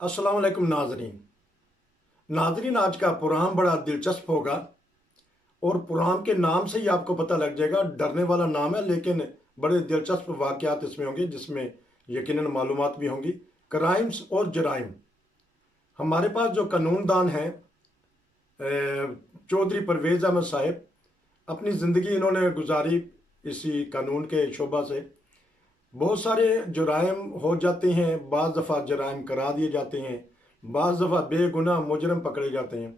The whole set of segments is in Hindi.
अस्सलाम वालेकुम नाजरीन। नाजरीन, आज का प्रोग्राम बड़ा दिलचस्प होगा और प्रोग्राम के नाम से ही आपको पता लग जाएगा। डरने वाला नाम है लेकिन बड़े दिलचस्प वाक़यात इसमें होंगे, जिसमें यकीनन मालूमात भी होंगी। क्राइम्स और जराइम। हमारे पास जो कानूनदान हैं, चौधरी परवेज़ अहमद साहब, अपनी ज़िंदगी इन्होंने गुजारी इसी कानून के शोबा से। बहुत सारे जराइम हो जाते हैं, बाज़ दफ़ा जराइम करा दिए जाते हैं, बाज़ दफ़ा बेगुनाह मुजरम पकड़े जाते हैं।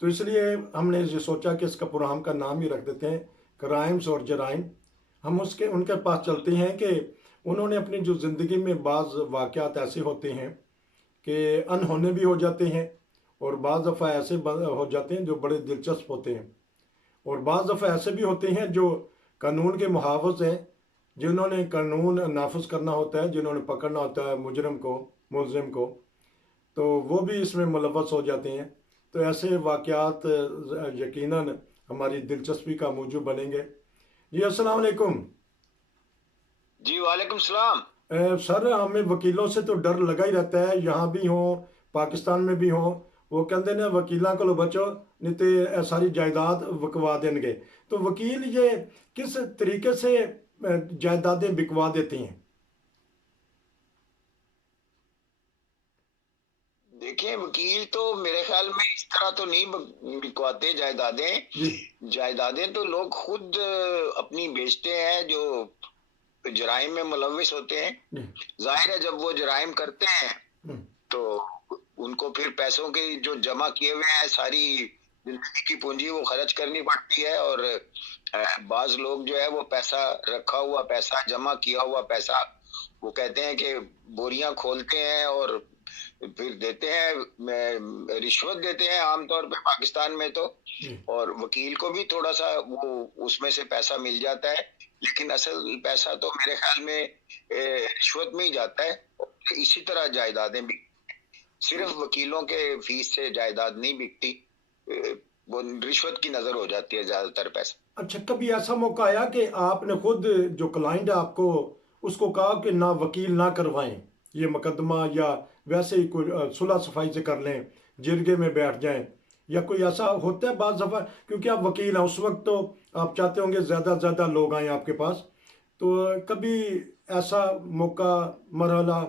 तो इसलिए हमने ये सोचा कि इसका प्रोग्राम का नाम ही रख देते हैं, क्राइम्स और जराइम। हम उसके उनके पास चलते हैं कि उन्होंने अपनी जो ज़िंदगी में बाज़ वाक़यात ऐसे होते हैं कि अनहोने भी हो जाते हैं, और बाज़ दफ़ा ऐसे हो जाते हैं जो बड़े दिलचस्प होते हैं, और बाज़ दफ़ा ऐसे भी होते हैं जो कानून के मुहाफ़िज़ हैं, जिन्होंने कानून नाफिज करना होता है, जिन्होंने पकड़ना होता है मुजरम को, मुलजिम को, तो वो भी इसमें मुलव्वस हो जाते हैं। तो ऐसे वाक़यात यकीनन हमारी दिलचस्पी का मौजू बनेंगे। जी अस्सलाम वालेकुम। जी वालेकुम सलाम। सर, हमें वकीलों से तो डर लगा ही रहता है, यहाँ भी हों, पाकिस्तान में भी हों। वो कहते ने वकीलों को बचो, नहीं तो ये सारी जायदाद बिकवा देंगे। तो वकील ये किस तरीके से जायदादें बिकवा देती हैं? देखिए वकील तो मेरे ख्याल में इस तरह तो नहीं बिकवाते जायदादें। जी। जायदादें तो लोग खुद अपनी बेचते हैं जो जराइम में मुलविस होते हैं। जी। जाहिर है जब वो जराइम करते हैं हम्म। तो उनको फिर पैसों के जो जमा किए हुए हैं सारी जिंदगी की पूंजी वो खर्च करनी पड़ती है। और बाज लोग जो है वो पैसा रखा हुआ पैसा जमा किया हुआ पैसा वो कहते हैं कि बोरियां खोलते हैं और फिर देते हैं, रिश्वत देते हैं आमतौर पे पाकिस्तान में तो। जी। और वकील को भी थोड़ा सा वो उसमें से पैसा मिल जाता है, लेकिन असल पैसा तो मेरे ख्याल में रिश्वत में ही जाता है। और इसी तरह जायदादें भी, सिर्फ वकीलों के फीस से जायदाद नहीं बिकती। ए, वो रिश्वत की नजर हो जाती है ज्यादातर पैसा। अच्छा, कभी ऐसा मौका आया कि आपने खुद, जो क्लाइंट है आपको, उसको कहा कि ना वकील ना करवाएं ये मुकदमा, या वैसे ही कोई सुलह सफाई से कर लें, जिरगे में बैठ जाएं, या कोई ऐसा होता है बात दफा? क्योंकि आप वकील हैं, उस वक्त तो आप चाहते होंगे ज़्यादा से ज़्यादा लोग आए आपके पास। तो कभी ऐसा मौका, मरहला?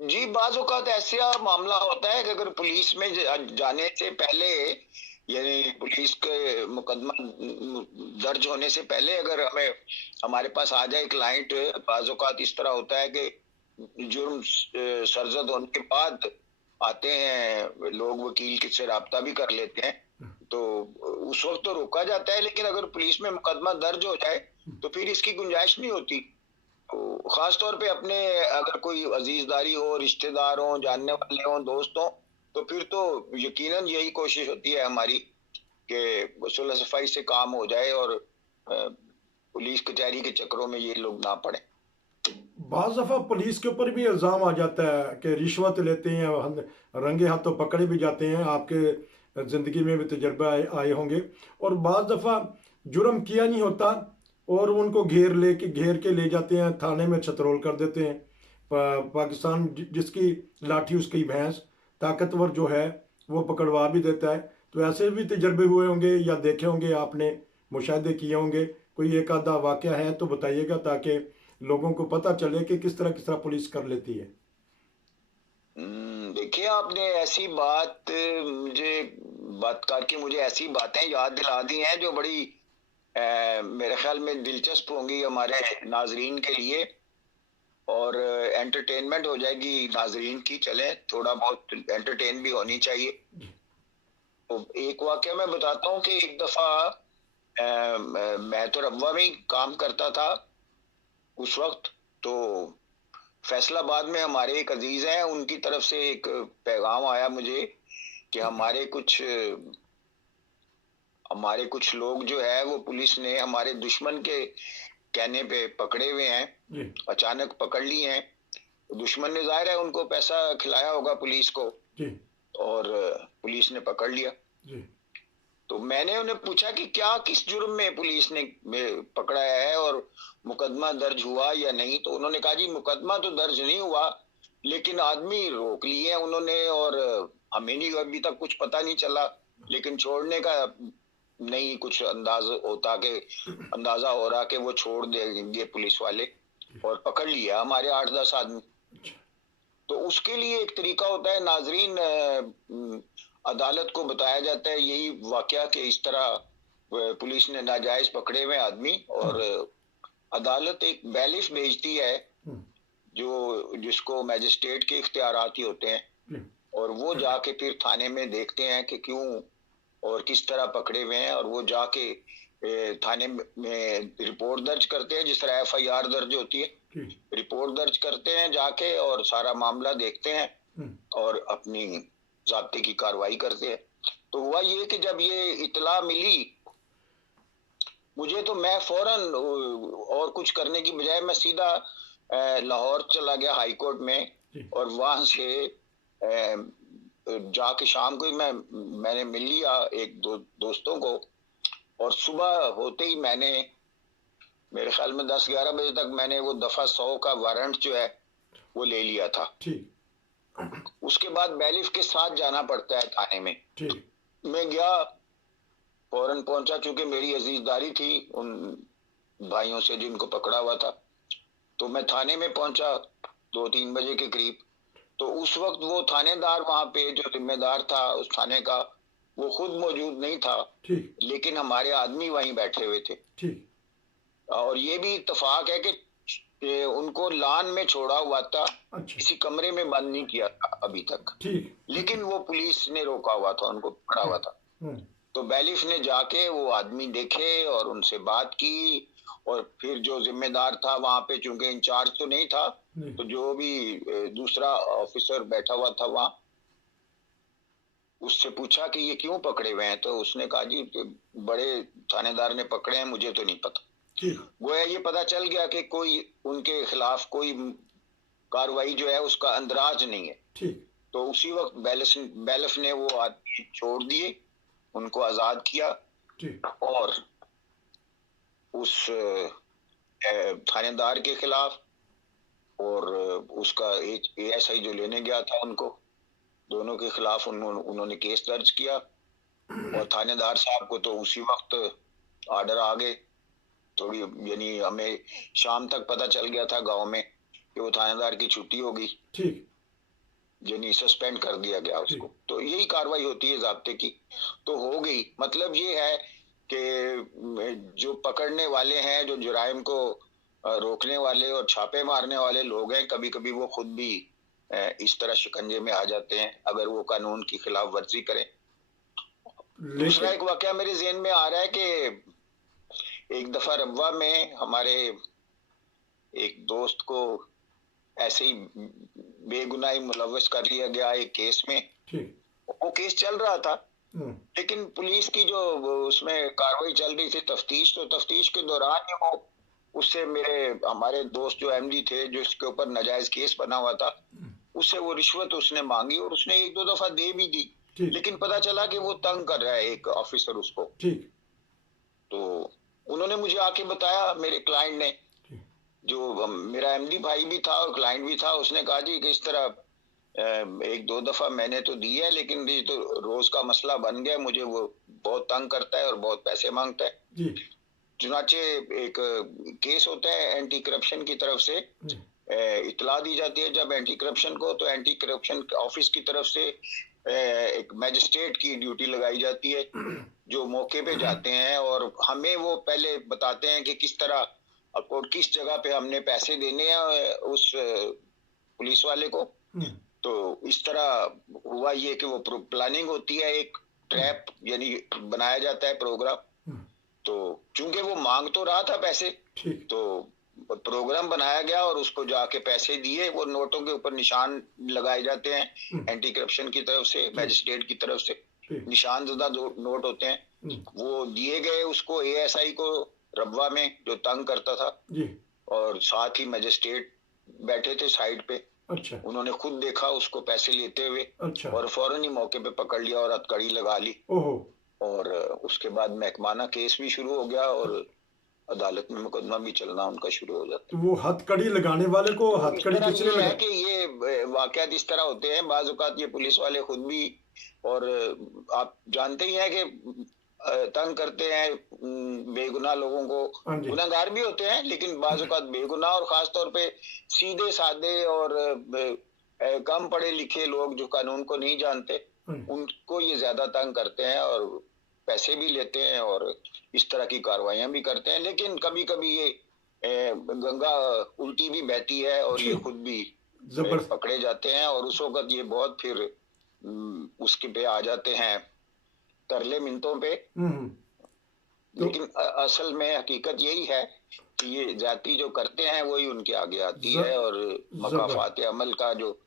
जी बाज औकात ऐसा मामला होता है कि अगर पुलिस में जाने से पहले, यानी पुलिस के मुकदमा दर्ज होने से पहले अगर हमें हमारे पास आ जाए क्लाइंट, बाज औकात इस तरह होता है कि जुर्म सरजद होने के बाद आते हैं लोग, वकील के से राब्ता भी कर लेते हैं। तो उस वक्त तो रोका जाता है, लेकिन अगर पुलिस में मुकदमा दर्ज हो जाए तो फिर इसकी गुंजाइश नहीं होती। तो खास तौर पे अपने अगर कोई अजीजदारी हो, रिश्तेदार हो, जानने वाले हो, दोस्त हो, तो फिर तो यकीनन यही कोशिश होती है हमारी कि सुलह सफाई से काम हो जाए और पुलिस कचहरी के चक्करों में ये लोग ना पड़े। बाज़ दफ़ा पुलिस के ऊपर भी इल्ज़ाम आ जाता है कि रिश्वत लेते हैं, हम रंगे हाथों पकड़े भी जाते हैं। आपके ज़िंदगी में भी तजर्बा आए होंगे। और बाज़ दफ़ा जुर्म किया नहीं होता और उनको घेर के ले जाते हैं, थाने में छतरोल कर देते हैं। पाकिस्तान जिसकी लाठी उसकी भैंस, ताकतवर जो है वो पकड़वा भी देता है। तो ऐसे भी तजर्बे हुए होंगे या देखे होंगे आपने, मुशाहिदे किए होंगे। कोई एक आधा वाक़या है तो बताइएगा, ताकि लोगों को पता चले कि किस तरह पुलिस कर लेती है। देखिए आपने ऐसी बात मुझे बात करके मुझे ऐसी बातें याद दिला दी हैं जो बड़ी मेरे ख्याल में दिलचस्प होंगी हमारे नाजरीन के लिए, और एंटरटेनमेंट हो जाएगी नाजरीन की। चले थोड़ा बहुत एंटरटेन भी होनी चाहिए। तो एक वाकया मैं बताता हूँ कि एक दफा मैं तो रब्वा में ही काम करता था उस वक्त। तो फैसलाबाद में हमारे एक अजीज हैं, उनकी तरफ से एक पैगाम आया मुझे कि हमारे कुछ लोग जो है वो पुलिस ने हमारे दुश्मन के कहने पे पकड़े हुए हैं, जी। अचानक पकड़ लिए हैं। दुश्मन ने जाहिर है उनको पैसा खिलाया होगा पुलिस को, जी। और पुलिस ने पकड़ लिया। जी। तो मैंने उन्हें पूछा कि क्या किस जुर्म में पुलिस ने पकड़ाया है और मुकदमा दर्ज हुआ या नहीं। तो उन्होंने कहा जी मुकदमा तो दर्ज नहीं हुआ, लेकिन आदमी रोक लिए हैं उन्होंने और हमें नहीं अभी तक कुछ पता नहीं चला, लेकिन छोड़ने का नहीं कुछ अंदाजा हो रहा कि वो छोड़ देंगे पुलिस वाले, और पकड़ लिया हमारे 8-10 आदमी। तो उसके लिए एक तरीका होता है नाजरीन, अदालत को बताया जाता है यही वाकया कि इस तरह पुलिस ने नाजायज पकड़े हुए आदमी, और अदालत एक बैलिफ भेजती है जो जिसको मैजिस्ट्रेट के इख्तियारात ही होते हैं, और वो जाके फिर थाने में देखते हैं कि क्यों और किस तरह पकड़े हुए हैं, और वो जाके थाने में रिपोर्ट दर्ज करते हैं, जिस तरह FIR दर्ज होती है, रिपोर्ट दर्ज करते हैं जाके और सारा मामला देखते हैं और अपनी ज़ाब्ते की कार्रवाई करते हैं। तो हुआ ये कि जब ये इतला मिली मुझे, तो मैं फौरन और कुछ करने की बजाय मैं सीधा लाहौर चला गया हाई कोर्ट में, और वहां से जाके शाम को ही मैंने मिल लिया एक दो दोस्तों को, और सुबह होते ही मैंने मेरे ख्याल में 10-11 बजे तक मैंने वो दफा 100 का वारंट जो है वो ले लिया था। उसके बाद बैलिफ के साथ जाना पड़ता है थाने में। मैं गया, फौरन पहुंचा, चूंकि मेरी अजीजदारी थी उन भाइयों से जिनको पकड़ा हुआ था। तो मैं थाने में पहुंचा 2-3 बजे के करीब। तो उस वक्त वो थानेदार वहां पे जो जिम्मेदार था उस थाने का, वो खुद मौजूद नहीं था, लेकिन हमारे आदमी वहीं बैठे हुए थे। और ये भी इत्तेफाक है कि उनको लान में छोड़ा हुआ था, किसी कमरे में बंद नहीं किया था अभी तक, लेकिन वो पुलिस ने रोका हुआ था, उनको पकड़ा हुआ था। तो बैलिफ ने जाके वो आदमी देखे और उनसे बात की, और फिर जो जिम्मेदार था वहां पे, चूंकि इंचार्ज तो नहीं था, तो जो भी दूसरा ऑफिसर बैठा हुआ था वहां, उससे पूछा कि ये क्यों पकड़े हुए हैं। तो उसने कहा जी बड़े थानेदार ने पकड़े हैं, मुझे तो नहीं पता। गोया ये पता चल गया कि कोई उनके खिलाफ कोई कार्रवाई जो है उसका अंदराज नहीं है। तो उसी वक्त बैलिफ ने वो आदमी छोड़ दिए, उनको आजाद किया, और उस थानेदार के खिलाफ और उसका ASI जो लेने गया था उनको, दोनों के खिलाफ उन्होंने केस दर्ज किया। और थानेदार साहब को तो उसी वक्त ऑर्डर आ गए, थोड़ी यानी हमें शाम तक पता चल गया था गांव में कि वो थानेदार की छुट्टी होगी, यानी सस्पेंड कर दिया गया उसको। तो यही कार्रवाई होती है ज़ाब्ते की, तो हो गई। मतलब ये है कि जो पकड़ने वाले हैं, जो जुराइम को रोकने वाले और छापे मारने वाले लोग हैं, कभी कभी वो खुद भी इस तरह शिकंजे में आ जाते हैं अगर वो कानून की खिलाफ वर्जी करें। दूसरा एक वाकया मेरे ज़हन में आ रहा है कि एक दफा रब्वा में हमारे एक दोस्त को ऐसे ही बेगुनाही मुलव्वस कर लिया गया एक केस में। वो केस चल रहा था, लेकिन पुलिस की जो उसमें कार्रवाई चल रही थी, तफ्तीश, तो तफ्तीश के दौरान ही वो उससे हमारे दोस्त जो MD थे, जो इसके ऊपर नाजायज केस बना हुआ था, उससे वो रिश्वत उसने मांगी और उसने 1-2 दफा दे भी दी, लेकिन पता चला कि वो तंग कर रहा है एक ऑफिसर उसको। तो उन्होंने मुझे आके बताया, मेरे क्लाइंट ने, जो मेरा MD भाई भी था और क्लाइंट भी था, उसने कहा जी कि इस तरह 1-2 दफा मैंने तो दी है, लेकिन ये तो रोज का मसला बन गया, मुझे वो बहुत तंग करता है और बहुत पैसे मांगता है। चुनाचे एक केस होता है एंटी करप्शन की तरफ से, इतला दी जाती है जब एंटी करप्शन को, तो एंटी करप्शन ऑफिस की तरफ से एक मैजिस्ट्रेट की ड्यूटी लगाई जाती है, जो मौके पे जाते हैं और हमें वो पहले बताते हैं कि किस तरह और किस जगह पे हमने पैसे देने हैं उस पुलिस वाले को। तो इस तरह हुआ ये कि वो प्लानिंग होती है, एक ट्रैप यानी बनाया जाता है प्रोग्राम। तो चूंकि वो मांग तो रहा था पैसे, तो प्रोग्राम बनाया गया और उसको जाके पैसे दिए। वो नोटों के ऊपर निशान लगाए जाते हैं एंटी करप्शन की तरफ से, मैजिस्ट्रेट की तरफ से निशान ज़दा नोट होते हैं, वो दिए गए उसको ASI को रब्वा में, जो तंग करता था, और साथ ही मैजिस्ट्रेट बैठे थे साइड पे। उन्होंने खुद देखा उसको पैसे लेते हुए, और फौरन ही मौके पे पकड़ लिया और हथकड़ी लगा ली और उसके बाद महकमाना केस भी शुरू हो गया और अदालत में मुकदमा भी चलना उनका शुरू हो जाता तो है। वो हथकड़ी लगाने वाले को तो इस हथकड़ी तरह किसने ये है लगाई? कि ये वाकयात इस तरह होते हैं, बाज़ औक़ात ये पुलिस वाले खुद भी, और आप जानते ही हैं कि तंग करते हैं बेगुनाह लोगों को। हाँ जी। गुनहगार भी होते हैं, लेकिन बाज़ औक़ात बेगुनाह, और ख़ास तौर पे सीधे-साधे और कम पढ़े लिखे लोग जो कानून को नहीं जानते, हाँ जी। उनको ये ज़्यादा तंग करते हैं और पैसे भी लेते हैं और इस तरह की कार्रवाइयाँ भी करते हैं। लेकिन कभी-कभी ये गंगा उल्टी भी बहती है और ये जी, खुद भी जबर पकड़े जाते हैं, और उस वक़्त ये बहुत फिर उसके पे आ जाते हैं, तरले मिन्नतों पे। हम्म। तो लेकिन असल में हकीकत यही है कि ये जाति जो करते हैं वही उनके आगे आती ज, है, और जबर मकाफात अमल का जो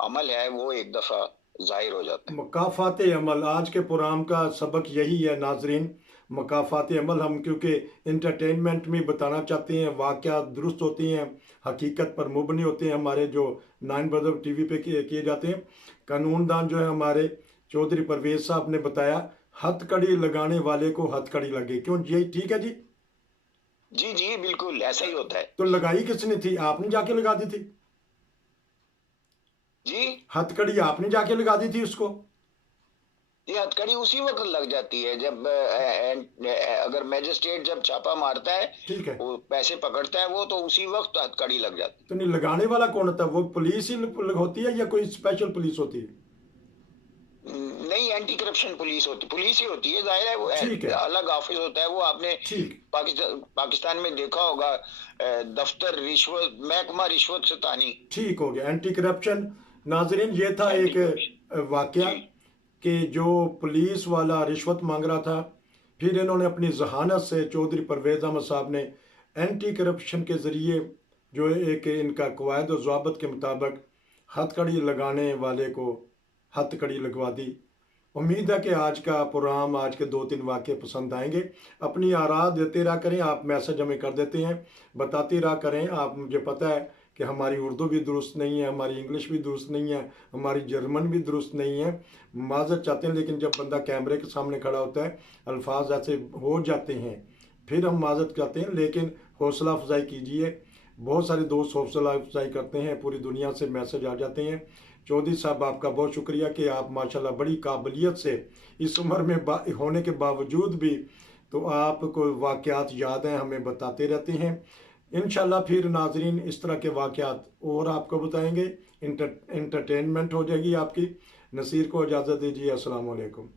अमल है वो एक दफ़ा ज़ाहिर हो जाता है। मकाफात अमल आज के प्रोग्राम का सबक यही है नाजरीन। मकाफात अमल हम क्योंकि इंटरटेनमेंट में बताना चाहते हैं, वाक़यात दुरुस्त होती हैं, हकीकत पर मुबनी होते हैं, हमारे जो 9 बजे टीवी पे किए जाते हैं। कानूनदान जो है हमारे चौधरी परवेज साहब ने बताया, हथकड़ी लगाने वाले को हथकड़ी लगे। क्यों, यही ठीक है जी? जी, जी, बिल्कुल ऐसा ही होता है। तो लगाई किसने थी? आपने जाके लगा दी थी? जी, हथकड़ी आपने जाके लगा दी थी उसको? ये हथकड़ी उसी वक़्त लग जाती है जब अगर मैजिस्ट्रेट जब छापा मारता है, ठीक है। वो पैसे पकड़ता है वो, तो उसी वक़्त हथकड़ी लग जाती है। तो नहीं, लगाने वाला कौन होता है? वो पुलिस ही होती है या कोई स्पेशल पुलिस होती है? नहीं, एंटी करप्शन पुलिस ही होती है, ज़ाहिर है वो ठीक है। अलग ऑफिस होता है। वो आपने ठीक। पाकिस्तान में देखा होगा, दफ्तर रिश्वत, महकमा रिश्वत सतानी, ठीक हो गया, एंटी करप्शन। नाजरीन, ये था एंटी एक करप्शन। वाकया जी, कि जो पुलिस वाला रिश्वत मांग रहा था, फिर इन्होंने अपनी जहानत से चौधरी परवेज अहमद साहब ने एंटी करप्शन के ज़रिए जो एक इनका कवायद और ज़वाबत के मुताबिक हथकड़ी लगाने वाले को हथकड़ी लगवा दी। उम्मीद है कि आज का प्रोग्राम, आज के 2-3 वाक़े पसंद आएंगे। अपनी आरा देते रहा करें, आप मैसेज हमें कर देते हैं, बताते रहा करें। आप, मुझे पता है कि हमारी उर्दू भी दुरुस्त नहीं है, हमारी इंग्लिश भी दुरुस्त नहीं है, हमारी जर्मन भी दुरुस्त नहीं है, माज़रत चाहते हैं। लेकिन जब बंदा कैमरे के सामने खड़ा होता है, अल्फाज ऐसे हो जाते हैं, फिर हम माज़रत करते हैं। लेकिन हौसला अफजाई कीजिए। बहुत सारे दोस्त हौसला अफजाई करते हैं, पूरी दुनिया से मैसेज आ जाते हैं। चौधरी साहब, आपका बहुत शुक्रिया कि आप माशाल्लाह बड़ी काबिलियत से इस उम्र में होने के बावजूद भी तो आपको वाक़यात याद हैं, हमें बताते रहते हैं। इंशाल्लाह फिर नाजरीन इस तरह के वाक़यात और आपको बताएंगे। इंटरटेनमेंट हो जाएगी आपकी। नसीर को इजाज़त दीजिए। अस्सलाम वालेकुम।